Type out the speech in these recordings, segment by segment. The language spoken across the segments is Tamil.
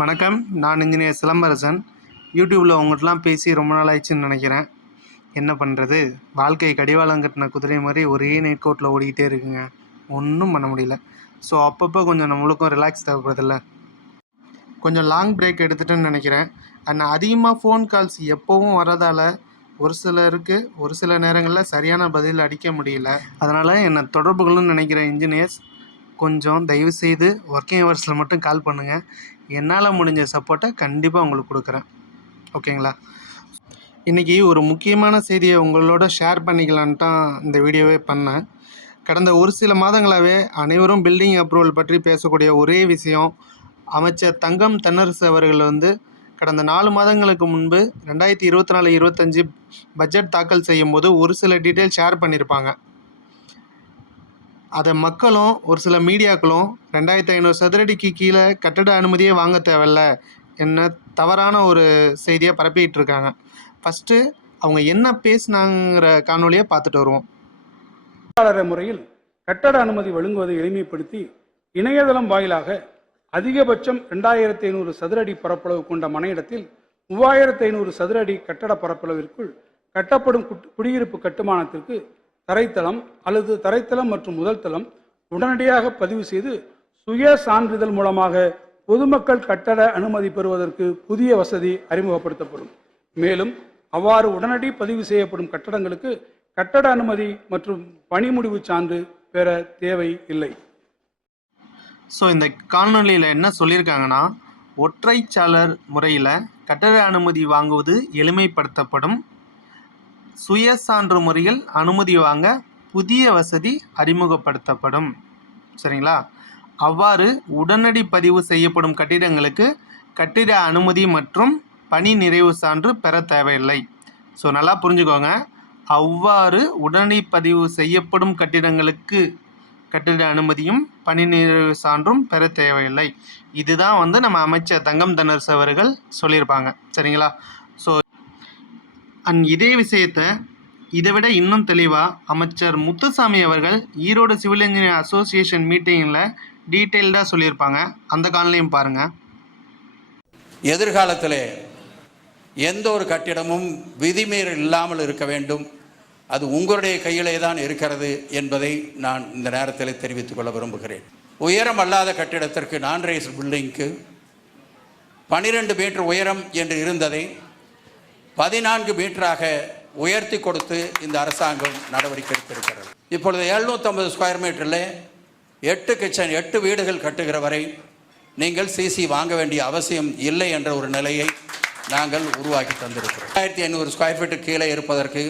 வணக்கம். நான் இன்ஜினியர் சிலம்பரசன். யூடியூப்பில் உங்கள்கிட்டலாம் பேசி ரொம்ப நாள் ஆயிடுச்சுன்னு நினைக்கிறேன். என்ன பண்ணுறது வாழ்க்கை கடிவாளம் கட்டின குதிரை மாதிரி ஒரே நேர்கோட்டில் ஓடிக்கிட்டே இருக்குங்க. ஒன்றும் பண்ண முடியல. ஸோ அப்பப்போ கொஞ்சம் நம்மளுக்கும் ரிலாக்ஸ் தேவைப்படுதில்ல. கொஞ்சம் லாங் பிரேக் எடுத்துட்டேன்னு நினைக்கிறேன். அண்ட் அதிகமாக ஃபோன் கால்ஸ் எப்போவும் வரதால் ஒரு சிலருக்கு ஒரு சில நேரங்களில் சரியான பதில் அடிக்க முடியல. அதனால் என்னை தொடர்புகளும் நினைக்கிற இன்ஜினியர்ஸ் கொஞ்சம் தயவு செய்து ஒர்க்கிங் ஹவர்ஸில் மட்டும் கால் பண்ணுங்கள் என்னால் முடிஞ்ச சப்போர்ட்டை கண்டிப்பாக உங்களுக்கு கொடுக்குறேன். ஓகேங்களா இன்றைக்கி ஒரு முக்கியமான செய்தியை உங்களோட ஷேர் பண்ணிக்கலான்ட்டு தான் இந்த வீடியோவே பண்ணேன். கடந்த ஒரு சில மாதங்களாகவே அனைவரும் பில்டிங் அப்ரூவல் பற்றி பேசக்கூடிய ஒரே விஷயம் அமைச்சர் தங்கம் தென்னரசு அவர்கள் வந்து கடந்த நாலு மாதங்களுக்கு முன்பு ரெண்டாயிரத்தி இருபத்தி நாலு இருபத்தஞ்சி பட்ஜெட் தாக்கல் செய்யும் போது ஒரு சில டீட்டெயில் ஷேர் பண்ணியிருப்பாங்க அதை மக்களும் ஒரு சில மீடியாக்களும் ரெண்டாயிரத்தி ஐநூறு சதுரடிக்கு கீழே கட்டட அனுமதியே வாங்க தேவையில்ல என்ன தவறான ஒரு செய்தியை பரப்பிக்கிட்டு இருக்காங்க ஃபஸ்ட்டு அவங்க என்ன பேசுனாங்கிற காணொலியை பார்த்துட்டு வருவோம். முறையில் கட்டட அனுமதி வழங்குவதை எளிமைப்படுத்தி இணையதளம் வாயிலாக அதிகபட்சம் ரெண்டாயிரத்தி ஐநூறு சதுரடி பரப்பளவு கொண்ட மனையிடத்தில் மூவாயிரத்தி ஐநூறு சதுரடி கட்டட பரப்பளவிற்குள் கட்டப்படும் குட்- குடியிருப்பு கட்டுமானத்திற்கு தரைத்தளம் அல்லது தரைத்தளம் மற்றும் முதல் தளம் உடனடியாக பதிவு செய்து சுய சான்றிதழ் மூலமாக பொதுமக்கள் கட்டட அனுமதி பெறுவதற்கு புதிய வசதி அறிமுகப்படுத்தப்படும். மேலும் அவ்வாறு உடனடி பதிவு செய்யப்படும் கட்டடங்களுக்கு கட்டட அனுமதி மற்றும் பணி முடிவு சான்று பெற தேவை இல்லை. ஸோ இந்த காணொலியில் என்ன சொல்லியிருக்காங்கன்னா ஒற்றைச்சாளர் முறையில் கட்டட அனுமதி வாங்குவது எளிமைப்படுத்தப்படும். சுயசான்று முறையில் அனுமதி வாங்க புதிய வசதி அறிமுகப்படுத்தப்படும். சரிங்களா? அவ்வாறு உடனடி பதிவு செய்யப்படும் கட்டிடங்களுக்கு கட்டிட அனுமதி மற்றும் பணி நிறைவு சான்று பெற தேவையில்லை. ஸோ நல்லா புரிஞ்சுக்கோங்க. அவ்வாறு உடனடி பதிவு செய்யப்படும் கட்டிடங்களுக்கு கட்டிட அனுமதியும் பணி நிறைவு சான்றும் பெற தேவையில்லை. இதுதான் வந்து நம்ம அமைச்சர் தங்கம் தனர்ஸ் அவர்கள் சொல்லியிருப்பாங்க. சரிங்களா? அண்ட் இதே விஷயத்த இதை விட இன்னும் தெளிவாக அமைச்சர் முத்துசாமி அவர்கள் ஈரோடு சிவில் இன்ஜினியர் அசோசியேஷன் மீட்டிங்கில் டீட்டெயில்டாக சொல்லியிருப்பாங்க. அந்த காலையும் பாருங்கள் எதிர்காலத்தில் எந்த ஒரு கட்டிடமும் விதிமீறல் இல்லாமல் இருக்க வேண்டும். அது உங்களுடைய கையிலே தான் இருக்கிறது என்பதை நான் இந்த நேரத்தில் தெரிவித்துக் கொள்ள விரும்புகிறேன். உயரம் அல்லாத கட்டிடத்திற்கு நான் ரேஸ் பில்டிங்க்கு பனிரெண்டு மீட்டர் உயரம் என்று இருந்ததை பதினான்கு மீட்டராக உயர்த்தி கொடுத்து இந்த அரசாங்கம் நடவடிக்கை எடுத்திருக்கிறது. இப்பொழுது 750 ஸ்கொயர் மீட்டரில் எட்டு கிச்சன் எட்டு வீடுகள் கட்டுகிற வரை நீங்கள் சிசி வாங்க வேண்டிய அவசியம் இல்லை என்ற ஒரு நிலையை நாங்கள் உருவாக்கி தந்திருக்கிறோம். ஆயிரத்தி ஐநூறு ஸ்கொயர் ஃபீட்டு கீழே இருப்பதற்கு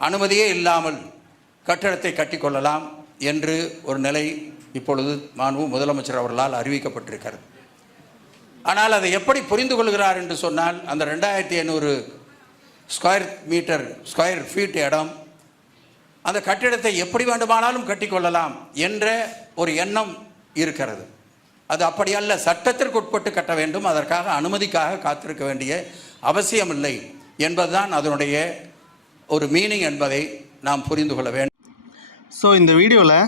அனுமதியே இல்லாமல் கட்டடத்தை கட்டிக்கொள்ளலாம் என்று ஒரு நிலை இப்பொழுது மாண்பு முதலமைச்சர் அவர்களால் அறிவிக்கப்பட்டிருக்கிறது. ஆனால் அதை எப்படி புரிந்து கொள்கிறார் என்று சொன்னால் அந்த ரெண்டாயிரத்தி ஐநூறு ஸ்கொயர் மீட்டர் ஸ்கொயர் ஃபீட் இடம். அந்த கட்டிடத்தை எப்படி வேண்டுமானாலும் கட்டிக்கொள்ளலாம் என்ற ஒரு எண்ணம் இருக்கிறது. அது அப்படி அல்ல சட்டத்திற்கு உட்பட்டு கட்ட வேண்டும். அதற்காக அனுமதிக்காக காத்திருக்க வேண்டிய அவசியமில்லை என்பதுதான் அதனுடைய ஒரு மீனிங் என்பதை நாம் புரிந்து கொள்ள வேண்டும். ஸோ இந்த வீடியோவில்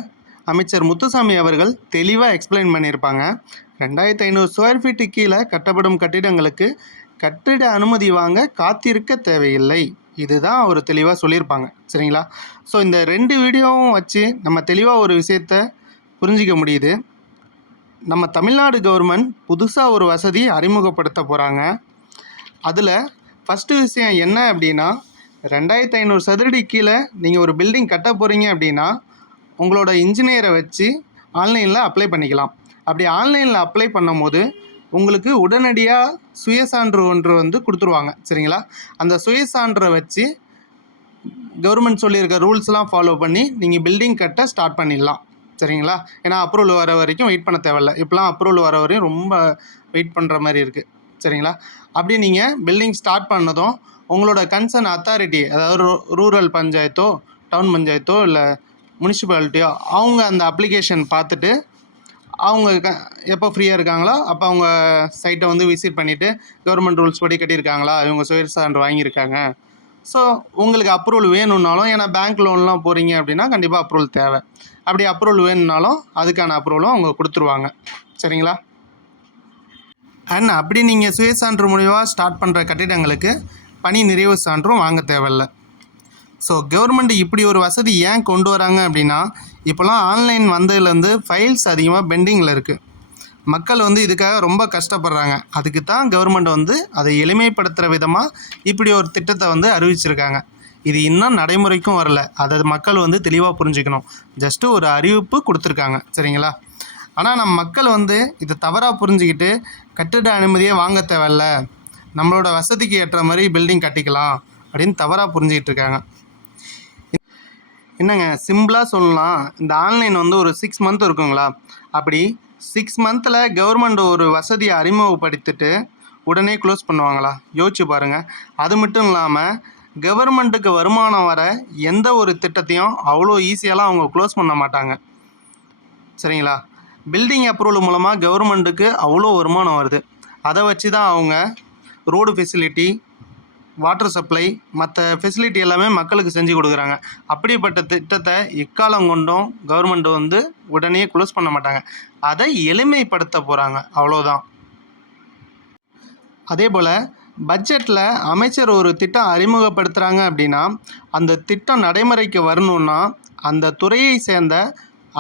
அமைச்சர் முத்துசாமி அவர்கள் தெளிவாக எக்ஸ்பிளைன் பண்ணியிருப்பாங்க. ரெண்டாயிரத்தி ஐநூறு ஸ்கொயர் ஃபீட்டு கீழே கட்டப்படும் கட்டிடங்களுக்கு கட்டிட அனுமதி வாங்க காத்திருக்க தேவையில்லை. இதுதான் அவர் தெளிவாக சொல்லியிருப்பாங்க. சரிங்களா? ஸோ இந்த ரெண்டு வீடியோவும் வச்சு நம்ம தெளிவாக ஒரு விஷயத்த புரிஞ்சிக்க முடியுது. நம்ம தமிழ்நாடு கவர்மெண்ட் புதுசாக ஒரு வசதி அறிமுகப்படுத்த போகிறாங்க அதில் ஃபஸ்ட்டு விஷயம் என்ன அப்படின்னா ரெண்டாயிரத்தி ஐநூறு சதுரடி கீழே நீங்கள் ஒரு பில்டிங் கட்ட போகிறீங்க அப்படின்னா உங்களோட இன்ஜினியரை வச்சு ஆன்லைனில் அப்ளை பண்ணிக்கலாம். அப்படி ஆன்லைனில் அப்ளை பண்ணும்போது உங்களுக்கு உடனடியாக சுயசான்று ஒன்று வந்து கொடுத்துருவாங்க சரிங்களா? அந்த சுயசான்றை வச்சு கவர்மெண்ட் சொல்லியிருக்க ரூல்ஸ்லாம் ஃபாலோ பண்ணி நீங்கள் பில்டிங் கட்ட ஸ்டார்ட் பண்ணிடலாம் சரிங்களா? ஏன்னா அப்ரூவல் வர வரைக்கும் வெயிட் பண்ண தேவையில்ல. இப்போலாம் அப்ரூவல் வர வரையும் ரொம்ப வெயிட் பண்ணுற மாதிரி இருக்குது சரிங்களா? அப்படி நீங்கள் பில்டிங் ஸ்டார்ட் பண்ணதும் உங்களோட கன்சர்ன் அத்தாரிட்டி அதாவது ரூ ரூரல் பஞ்சாயத்தோ டவுன் பஞ்சாயத்தோ இல்லை முனிசிபாலிட்டியோ அவங்க அந்த அப்ளிகேஷன் பார்த்துட்டு அவங்க க எப்போ ஃப்ரீயாக இருக்காங்களோ அப்போ அவங்க சைட்டை வந்து விசிட் பண்ணிவிட்டு கவர்மெண்ட் ரூல்ஸ் படி கட்டியிருக்காங்களா? இவங்க சுய சான்று வாங்கியிருக்காங்க. ஸோ உங்களுக்கு அப்ரூவல் வேணும்னாலும் ஏன்னா பேங்க் லோன்லாம் போகிறீங்க அப்படின்னா கண்டிப்பாக அப்ரூவல் தேவை. அப்படி அப்ரூவல் வேணும்னாலும் அதுக்கான அப்ரூவலும் அவங்க கொடுத்துருவாங்க. சரிங்களா? அண்ட் அப்படி நீங்கள் சுய சான்று மூலிமா ஸ்டார்ட் பண்ணுற கட்டிடங்களுக்கு பணி நிறைவு சான்றும் வாங்க தேவையில்ல. ஸோ கவர்மெண்ட் இப்படி ஒரு வசதி ஏன் கொண்டு வராங்க அப்படின்னா இப்போலாம் ஆன்லைன் வந்ததுலேருந்து ஃபைல்ஸ் அதிகமாக பெண்டிங்கில் இருக்குது. மக்கள் வந்து இதுக்காக ரொம்ப கஷ்டப்படுறாங்க. அதுக்கு தான் கவர்மெண்ட் வந்து அதை எளிமைப்படுத்துகிற விதமாக இப்படி ஒரு திட்டத்தை வந்து அறிவிச்சிருக்காங்க. இது இன்னும் நடைமுறைக்கும் வரல. அதை மக்கள் வந்து தெளிவாக புரிஞ்சுக்கணும். ஜஸ்ட்டு ஒரு அறிவிப்பு கொடுத்துருக்காங்க. சரிங்களா? ஆனால் நம்ம மக்கள் வந்து இதை தவறாக புரிஞ்சுக்கிட்டு கட்டிட அனுமதியே வாங்க தேவையில்ல. நம்மளோட வசதிக்கு ஏற்ற மாதிரி பில்டிங் கட்டிக்கலாம் அப்படின்னு தவறாக புரிஞ்சுக்கிட்டு இருக்காங்க. என்னங்க சிம்பிளாக சொல்லலாம். இந்த ஆன்லைன் வந்து ஒரு சிக்ஸ் மந்த் இருக்குங்களா? அப்படி சிக்ஸ் மந்தில் கவர்மெண்ட் ஒரு வசதியை அறிமுகப்படுத்திட்டு உடனே க்ளோஸ் பண்ணுவாங்களா? யோசிச்சு பாருங்கள் அது மட்டும் இல்லாமல் கவர்மெண்ட்டுக்கு வருமானம் வர எந்த ஒரு திட்டத்தையும் அவ்வளோ ஈஸியாலாம் அவங்க க்ளோஸ் பண்ண மாட்டாங்க. சரிங்களா? பில்டிங் அப்ரூவல் மூலமாக கவர்மெண்ட்டுக்கு அவ்வளோ வருமானம் வருது. அதை வச்சு தான் அவங்க ரோடு ஃபெசிலிட்டி வாட்டர் சப்ளை மற்ற ஃபெசிலிட்டி எல்லாமே மக்களுக்கு செஞ்சு கொடுக்குறாங்க. அப்படிப்பட்ட திட்டத்தை எக்காலம் கொண்டும் கவர்மெண்ட் வந்து உடனே க்ளோஸ் பண்ண மாட்டாங்க. அதை எளிமைப்படுத்த போகிறாங்க அவ்வளோதான் அதே போல் பட்ஜெட்டில் அமைச்சர் ஒரு திட்டம் அறிமுகப்படுத்துகிறாங்க அப்படின்னா அந்த திட்டம் நடைமுறைக்கு வரணுன்னா அந்த துறையை சேர்ந்த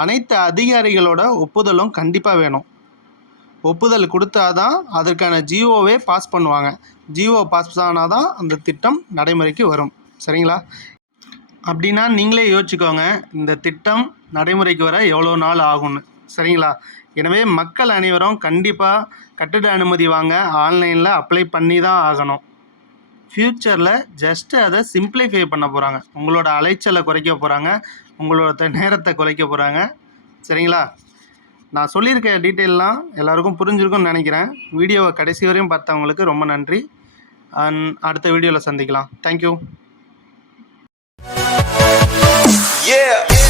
அனைத்து அதிகாரிகளோட ஒப்புதலும் கண்டிப்பாக வேணும். ஒப்புதல் கொடுத்தாதான் அதற்கான ஜிஓவே பாஸ் பண்ணுவாங்க. ஜிஓ பாஸ் ஆனால் தான் அந்த திட்டம் நடைமுறைக்கு வரும். சரிங்களா? அப்படின்னா நீங்களே யோசிச்சுக்கோங்க இந்த திட்டம் நடைமுறைக்கு வர எவ்வளோ நாள் ஆகும்னு. சரிங்களா? எனவே மக்கள் அனைவரும் கண்டிப்பாக கட்டிட அனுமதி வாங்க ஆன்லைனில் அப்ளை பண்ணி தான் ஆகணும். ஃப்யூச்சரில் ஜஸ்ட்டு அதை சிம்பிளிஃபை பண்ண போகிறாங்க உங்களோட அலைச்சலை குறைக்க போகிறாங்க உங்களோட நேரத்தை குறைக்க போகிறாங்க சரிங்களா? நான் சொல்லியிருக்க டீட்டெயிலெலாம் எல்லாருக்கும் புரிஞ்சிருக்கும்னு நினைக்கிறேன். வீடியோவை கடைசி வரையும் பார்த்தவங்களுக்கு ரொம்ப நன்றி. அண்ட் அடுத்த வீடியோவில் சந்திக்கலாம். Thank you Yeah.